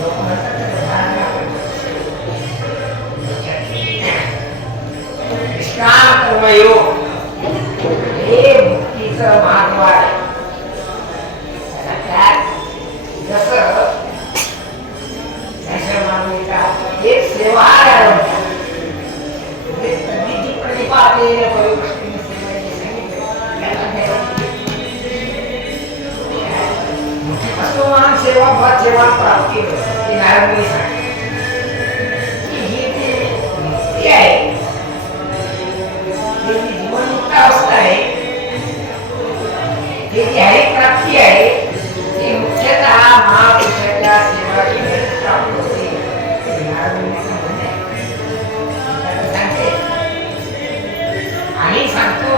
लोक म्हणतात निष्काम कर्मयोग हे मुक्तीचं महत्व आहे. जसं एक सेवा सेवा बहुत सेवा प्राप्ति नारद मुनी आहे जीवन मुक्त अवस्था आहे प्राप्ती आहे ती मुख्यतः महापुरुषाच्या सेवा प्राप्त होते. सांगते आणि सांगतो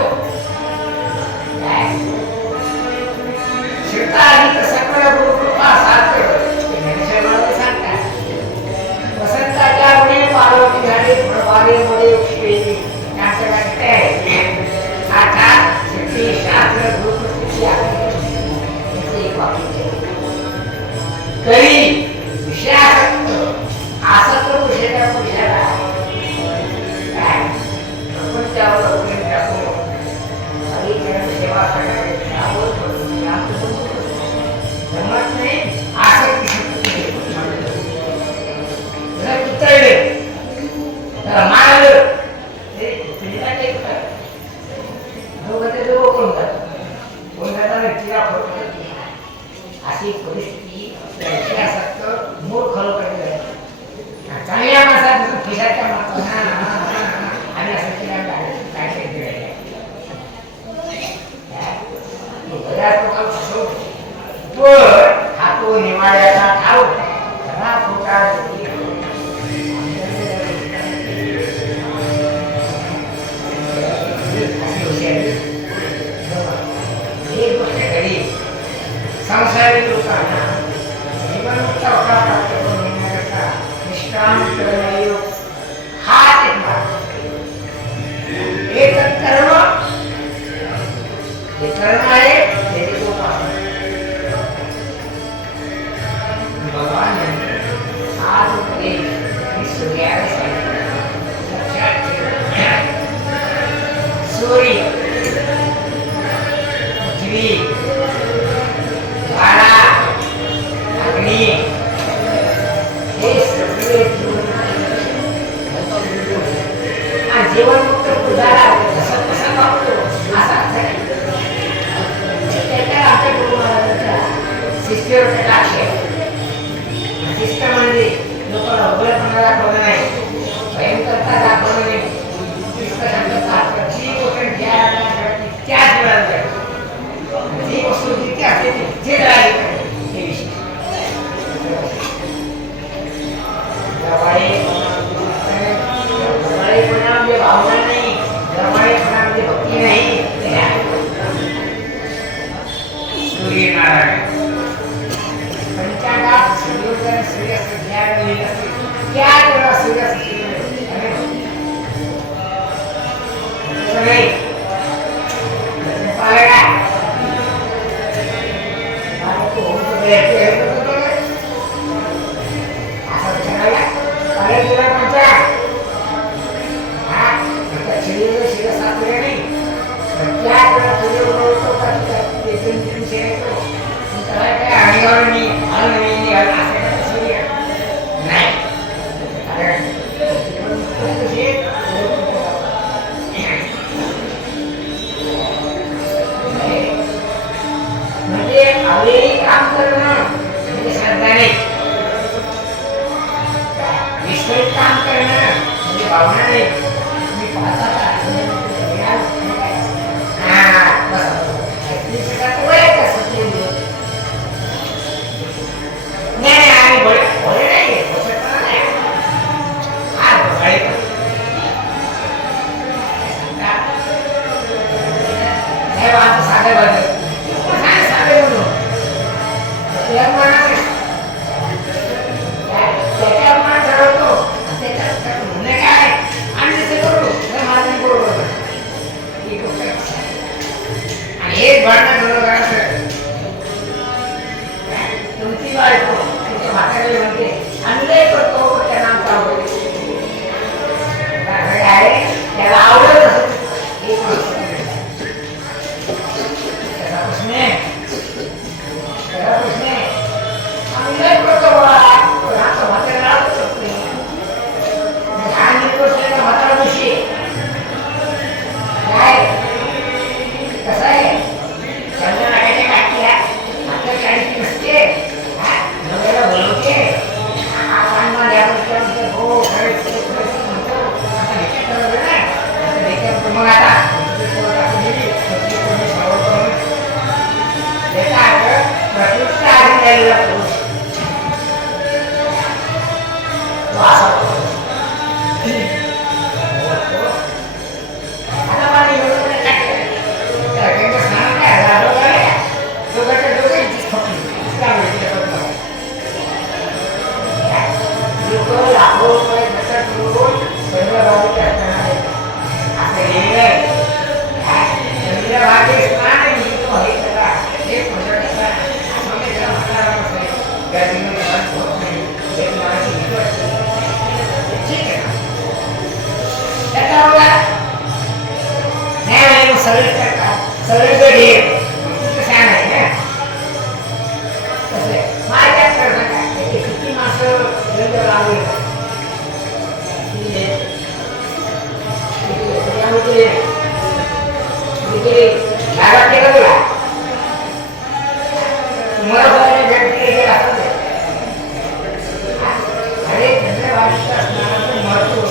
शिवता सकळ गुरुकृपा सात्र सांगतात. वसंताच्या मुळे पार्वती झाली फळवारीमध्ये उष्णेली आता शेती शास्त्र गुरुकृपीची करी विषयासक्त आसक्त पुरुषाच्या पुरुषाला प्रपंचावर अवलंबून टाकून हरिचरण सेवा करणारे जमत नाही आसक्ती उतरले तर मारलं अशी परिस्थिती मूर्ख लोकांकडे चांगल्या माणसात खिशाच्या आणि असं केला हा तो निवाड्याचा ठाव खरा खोटा एक गोष्ट घडी संसारी लोकांना जीवनमुक्त अवकाश प्राप्त करून घेण्याकरता निष्काम कर्मयोग हाच एक मार्ग. एक कर्म हे कर्म आहे त्याचे उपासना. भगवान आज उपदेश सूर्याला लक्षात ठेव. सूर्य पृथ्वी वारा अग्नी हे सगळे जीवनमुक्त उदाहरा कसं कसं वागतो असा त्याच्या आमच्या गुरु महाराजांच्या शिष्यावर कटाक्ष शिष्ट म्हणजे लोकांना उघडपणा दाखवणं नाही, भयंकरता दाखवणं नाही. शिस्त शांतता जी गोष्ट त्याच वेळात जी वस्तू जिथे असते तिथे राहिली हे विषय. म्हणजे भावना नाही, जवळपणा म्हणजे भक्ती नाही. सूर्यनारायण पंचांगात सूर्योदय सूर्यास्त ज्या वेळी असते त्याच वेळा सूर्यास्त काम करणं म्हणजे श्रद्धा नाही, निष्ठेत काम करणं म्हणजे भावना नाही. तुम्ही पाहता त्याच्यावर ठरवतो त्याच्यात काय आणि करू सगळेच करतात, सगळे गडी छान आहे ना. कसं आहे माझ्या करणं काय किती माणसं लावली गावात केलं तुला तुम्हाला अरे चंद्रभाषेचं असणारं महत्व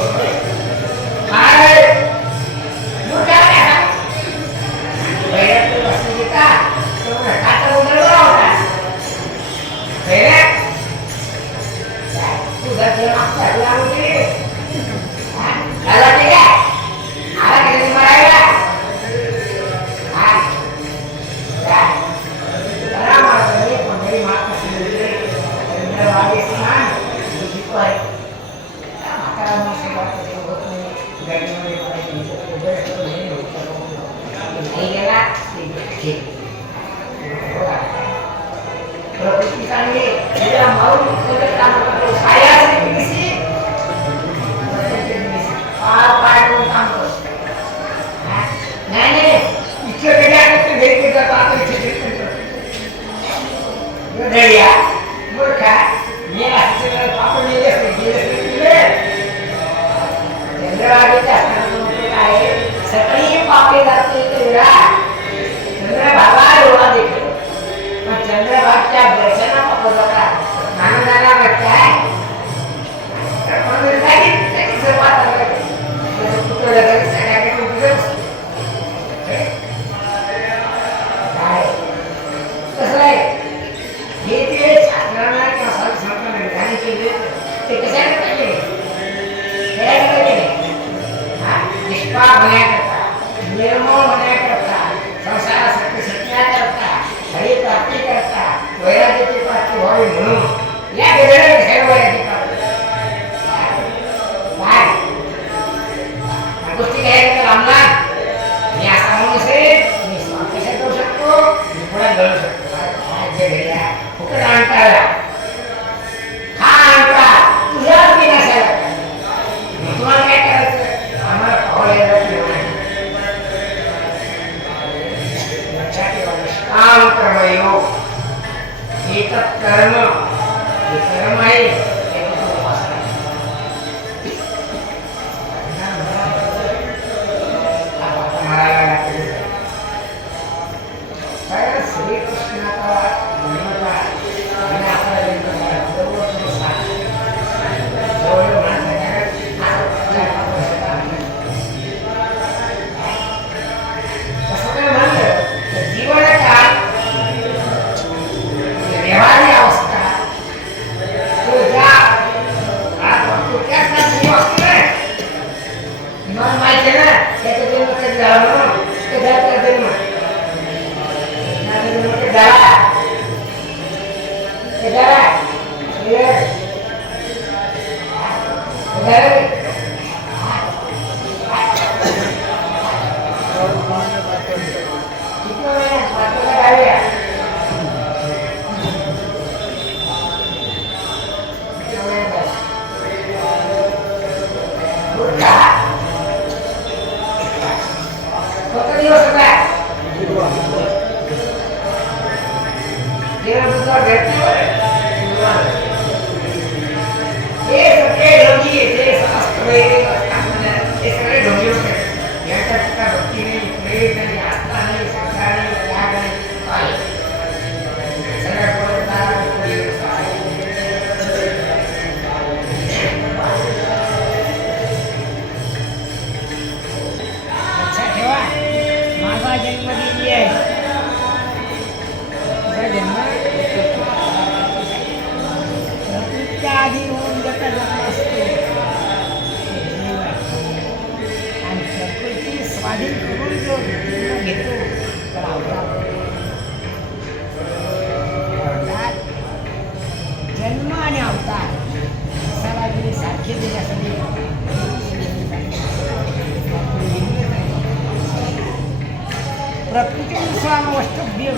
प्रकृतीं स्वामवष्टभ्य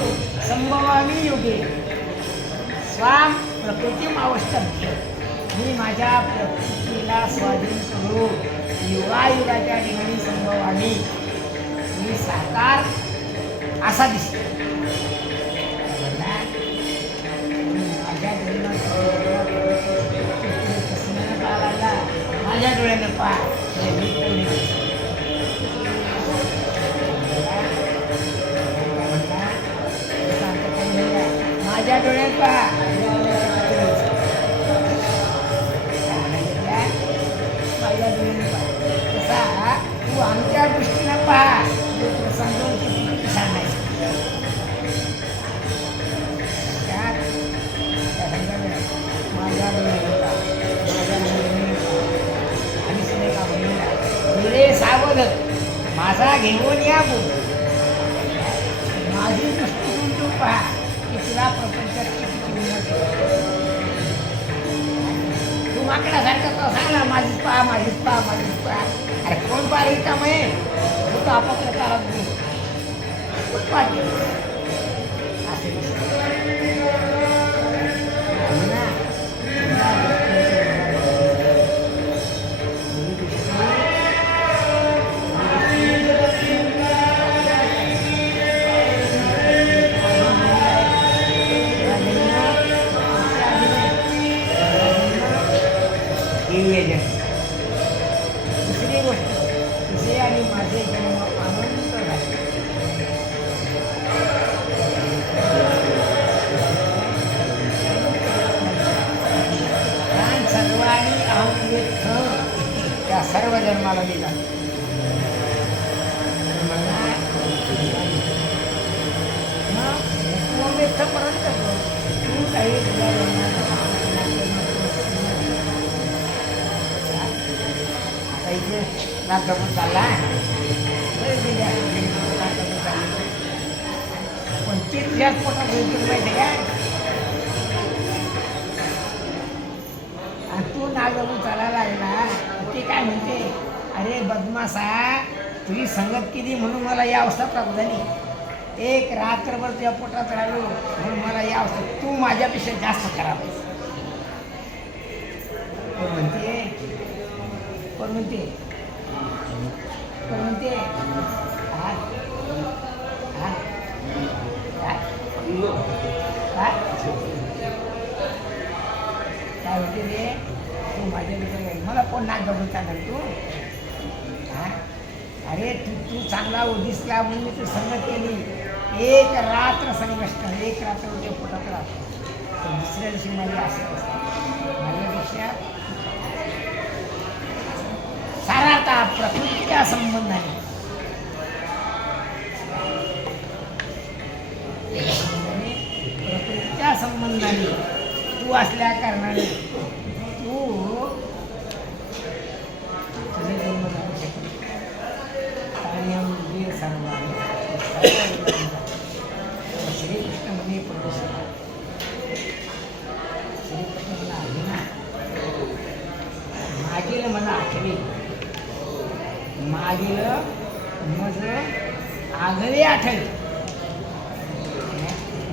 संभवामी युगे स्वाम प्रकृतीम अवष्टभ्य मी माझ्या प्रकृतीला स्वाधीन करू युगायुगाच्या ठिकाणी संभवामी मी साकार असा दिसतो. माझ्या डोळ्यानं पाहायला, माझ्या डोळ्यानं पहा मी कोणी दिसतो. माझ्या डोळ्यात पहा, माझ्या डोळ्यानं पहा. तसा तू आमच्या दृष्टीनं पहा, समजून किती सांगायचं. माझ्या डोळ्यानं पहा, माझ्या डोळ्यानं पहा. आणि सुने का म्हणून रे सावध, माझा घेऊन या बोल. माझी दृष्टीतून तू पहा की तुला प्रपंचात किती किंमत आहे. तू माकडासारखं तो सांग ना, माझीच पहा, माझीच पहा, माझीच पहा. अरे कोण पाहिजे का मग तू तर आपापल्या काळात कोण पाहिजे असे दुसरी गोष्ट, तुझे आणि माझे जन्म अनंत झाले. सर्वांनी अहंवेत्थ त्या सर्व जन्माला दिला. पर्यंत तू काही तुझ्या इथे नागपूर चालला पण तिथल्या पोटात होईल माहिती काय. आणि तू नागपूर चालायला लागला ते काय म्हणते, अरे बदमाशा तुझी संगत केली म्हणून मला ही अवस्था प्राप्त झाली. एक रात्रभर तुझ्या पोटात राहिलो म्हणून मला ही अवस्था. तू माझ्यापेक्षा जास्त खराब आहेस. कोण म्हणते, कोण म्हणते, कोण म्हणते. काय म्हणते रे, तू माझ्यापेक्षा मला कोण नाक गबून सांगाल तू. अरे तू चांगला दिसला म्हणून मी तू संगत केली. एक रात्र संघर्ष, एक रात्र उद्या पोटात राहतो तर दुसऱ्या दिवशी माझी असं असतं. माझ्यापेक्षा साराता प्रकृतीच्या संबंधाने प्रकृतीच्या संबंधाने तू असल्या कारणाने तू तुझे जन्म जाऊ शकतो. आणि म्हणजे श्रीकृष्ण म्हणे परमेश्वरा, श्रीकृष्ण मला अर्जुना मागील मला आठवे, मागील मज आगळे आठवे.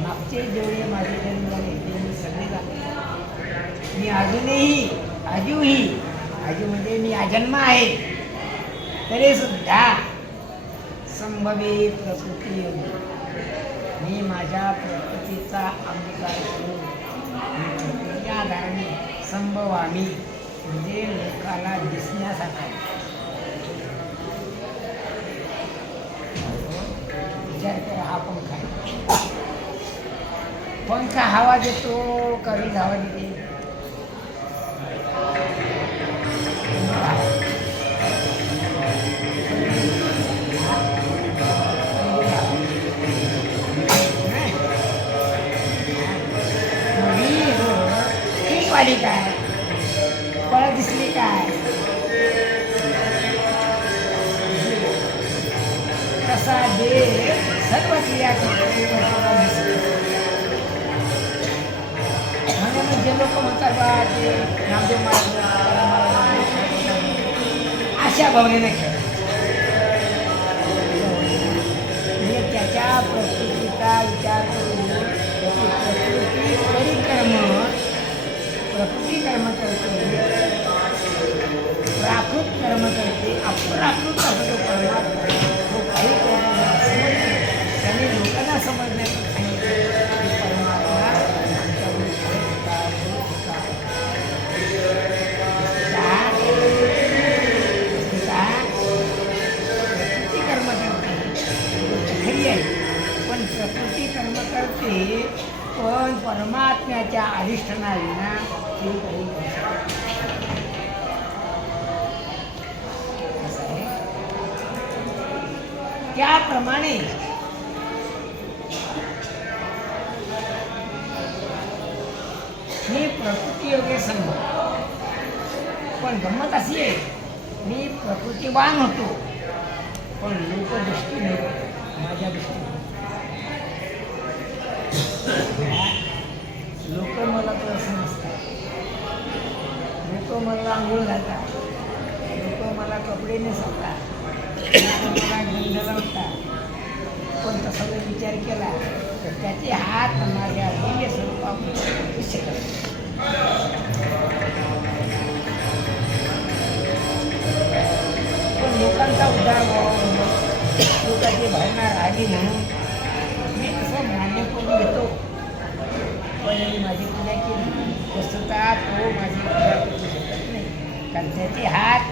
मागचे जेवढे माझे जन्म झाले ते मी सगळे झाले. मी अजूनही आजू म्हणजे मी अजन्म आहे तरी सुद्धा संभवी प्रकृती योगी. मी माझ्या प्रकृतीचा अंगीकार करून प्रकृतीच्या आधाराने संभवामी म्हणजे लोकाला दिसण्यासारखा. विचार करा, हा पंखा आहे. पंखा हवा देतो कधी हवा देते. वाली काय फळं दिसली काय, तसा देव सर्व क्रिया म्हणजे लोक म्हणतात बा ते नामदेव महाराज अशा भावनेने खेळ. म्हणजे त्याच्या प्रकृतीचा विचार करून प्रकृती प्रकृती कर्म करते, प्राकृत कर्म करते. अप्राकृत असं तो परमात्मा तो काही समजण्याचं सांगितलं की परमात्मा आमच्यावर खेळत होता, बोलत होता. प्रकृती कर्म करते गोष्ट खरी आहे, पण प्रकृती कर्म करते पण परमात्म्याच्या अधिष्ठानाविना ती काही करू शकत नाही. असं आहे. त्याप्रमाणे मी प्रकृती योग्य समज, पण गंमत अशी आहे मी प्रकृतीवान होतो पण लोकदृष्टी नव्हती माझ्या दृष्टीने. लोक मला तर असं नसतात, लोक मला आंघोळ घालतात, लोक मला कपडे नेसवतात, लोक मला गंध लावतात, पण तसा जर विचार केला तर त्याचे हात माझ्या दिव्य स्वरूपामध्ये शकत. पण लोकांचा उद्धार व्हावा म्हणून, लोकांची भावना राहिली म्हणून मी तसं मान्य करून घेतो, पण मी माझी पूजा केली. वस्तुतः तो माझी पूजा करू शकत नाही, कारण त्याचे हात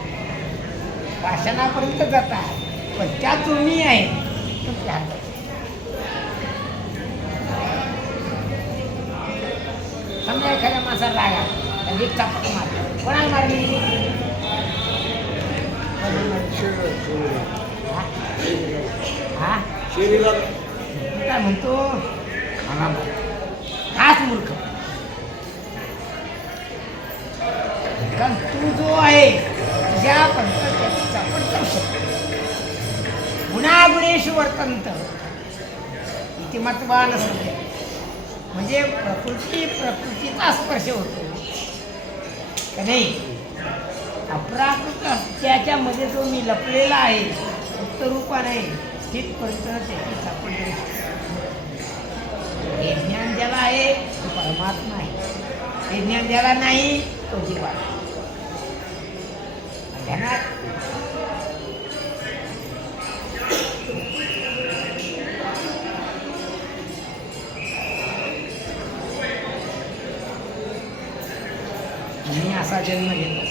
पाषाणापर्यंत जातात, पण त्या तुम्ही आहे तुमच्या हातात. समजा एखाद्या माणसाला राग आला, एक चापट मारली, कोणाला मारली? हा काय म्हणतो हाच मूर्ख. कारण तू जो आहे तुझ्यापर्यंत त्याची चापट जाऊ शकतो. गुणागुणेषु वर्तंत इति मत्वा न सत्य, म्हणजे प्रकृतीचा स्पर्श होतो का नाही. अप्राकृत त्याच्यामध्ये जो मी लपलेला आहे उत्तरूपा नाही तिथपर्यंत त्याची सापड करू शकतो. हे ज्ञान ज्याला आहे तो परमात्मा आहे, हे ज्ञान ज्याला नाही तो जीव आहे. ध्यानात मी असा जन्म घेतो,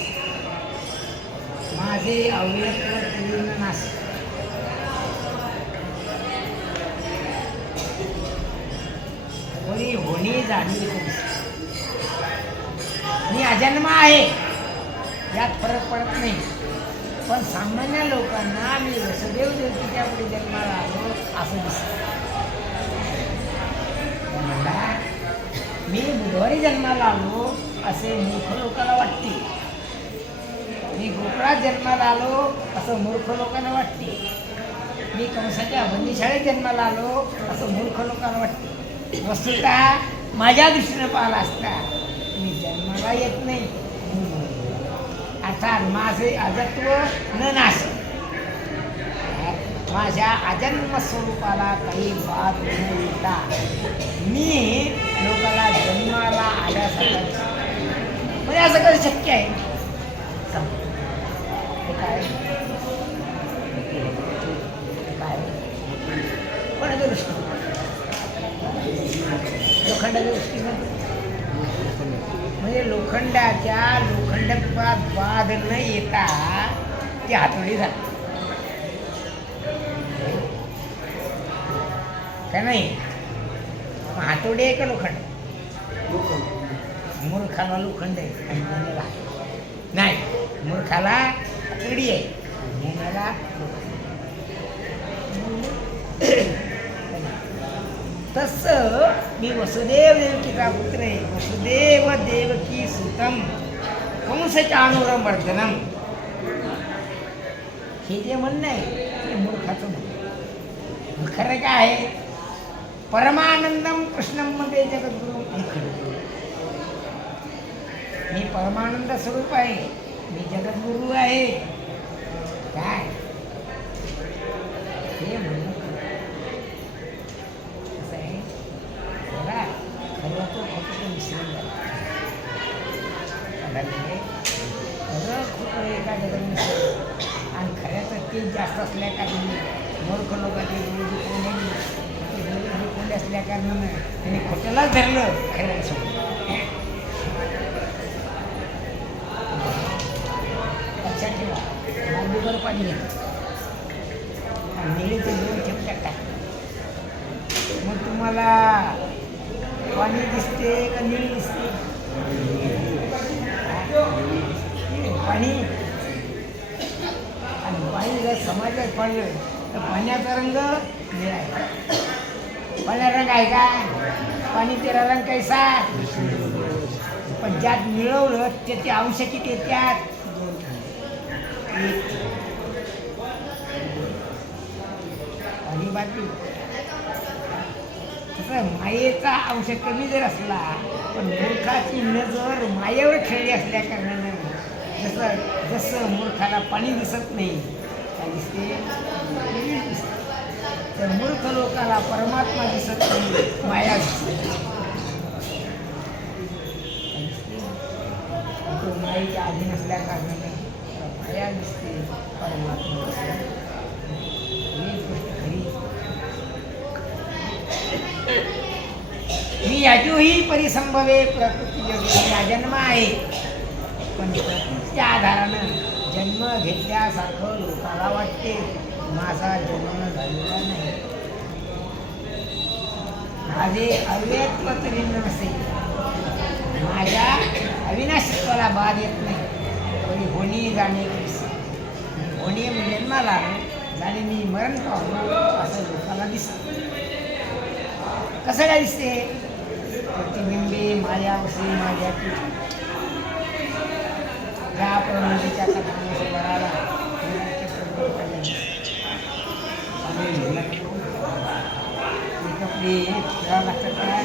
माझे अवयत्व पूर्ण नाश, कोणी होणी जाणीव करू शकते. मी अजन्म आहे यात फरक पडत नाही, पण सामान्य लोकांना मी वसुदेव देवकीच्या पुढे जन्माला आलो असं दिसतं. मला मी बुधवारी जन्माला आलो असे मूर्ख लोकांना वाटते, मी गोकुळात जन्माला आलो असं मूर्ख लोकांना वाटते, मी कंसाच्या बंदीशाळेत जन्माला आलो असं मूर्ख लोकांना वाटते. वस्तुतः माझ्या दृष्टीनं पाहिला असता मी जन्माला येत नाही, अर्थात माझे अजत्व न नाश, माझ्या अजन्म स्वरूपाला काही वाद न येता मी लोकांना जन्माला आल्यासारखं दिसतो. म्हणजे असं कधी शक्य आहे काय? कोणाच्या दृष्टीने? लोखंडाच्या दृष्टीने, म्हणजे लोखंडाच्या लोखंडत्वात वाद न येता ती हातोडी झाली का नाही? हातोडी आहे का लोखंड? मूर्खाला लोखंड आहे, ज्ञानाला नाही. मूर्खाला हातोडी आहे, ज्ञानाला तसं मी वसुदेव देवकीचा पुत्र आहे. वसुदेव देवकी सुतम कंसचाणूरमर्दनम, हे जे म्हणणं आहे ते मूर्खाचं म्हणणं. खरं काय आहे? परमानंदम कृष्णम मध्ये जगद्गुरु, मी परमानंद स्वरूप आहे, मी जगद्गुरु आहे. काय हे म्हणणं कसं आहे? बघा खरं तो खोटं मिसळून जातं. खरं खोटं एका जगात मिसळलं आणि खऱ्याचं तेज जास्त असल्या का मूर्ख लोकांचे आपले असल्या कारणानं त्यांनी खोट्यालाच धरलं खऱ्याला सोडलं. लक्षात ठेवा, बाजूवर पाणी घेतं आणि निळीचे 2 ठेपट्यात टाकलं. मग तुम्हाला पाणी दिसते का निळी दिसते? पाणी. आणि पाणी जर समाजात पडलं तर पाण्याचा रंग निळा आहे. पाण्याचा रंग आहे का? पाणी तेरा रंग कैसा? पण ज्यात मिळवलं त्याचे अंश किती त्यात? आणि बाकी तसं मायेचा अंश कमी जर असला पण मूर्खाची नजर मायेवर खेळली असल्या कारणानं जसं जसं मूर्खाला पाणी दिसत नाही काय दिसते? वीज दिसते. तर मूर्ख लोकाला परमात्मा दिसत नाही, माया दिसते. तो मायेच्या अधीन असल्या कारणानं माया दिसते, परमात्मा दिसते. ही गोष्ट खरी. मी अजूनही परिसंभवे प्रकृती योगी जन्म आहे, पण प्रकृतीच्या आधारानं जन्म घेतल्यासारखं लोकाला वाटते. माझा जन्म झालेला नाही. माझे अव्ययत्व तरी नसेल, माझ्या अविनाशित्वाला बाद येत नाही. तरी होणी जाणे होणे जन्माला आलो झाले मी मरण पावलो असं लोकाला दिसतं. कसं काय दिसते? प्रतिबिंबे मायावशी माझ्या ज्या प्रमाणेच्या कथांमध्ये बराला कपडे फिरावं लागतात काय?